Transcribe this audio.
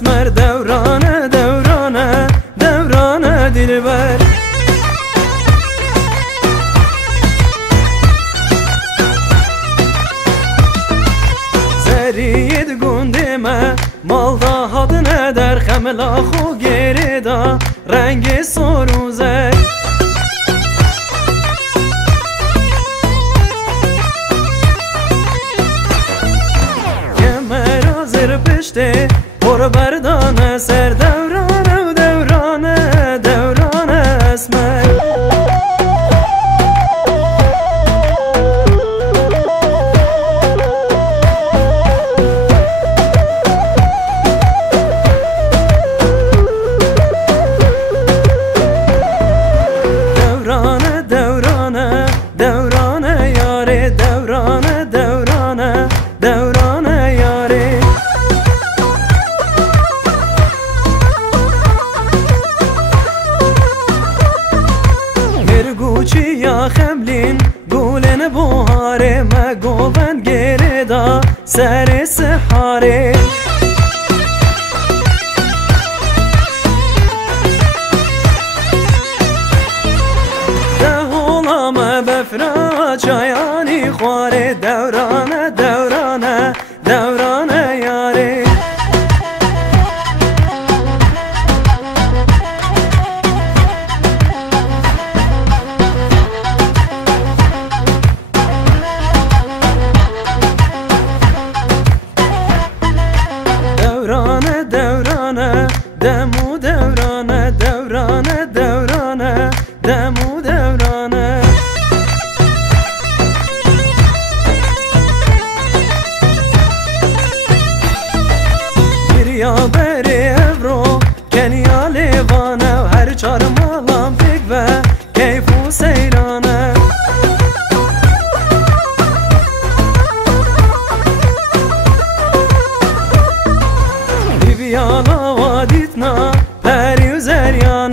اسمر دورانه دورانه دورانه دلبر زرید گنده ما مالدا حد در خملا خو گریدا رنگ سروزه پشته برو بردانه سر دورانه و دورانه دورانه اسمر دورانه دورانه دورانه یاره دورانه دورانه دورانه یاره گوچی یا خملین گولن بوهاره ما گوون گردا سر سحاره دهولا ما بفرا چایانی خواره دورانه دورانه دورانه یاره دورانه دورانه دمو دورانه دورانه دورانه دمو دورانه گریا بری ابرو کنیا لیوانه و هر چار مالام فکر و کیف و سیرانه بیالا وادیتنا پری و زریان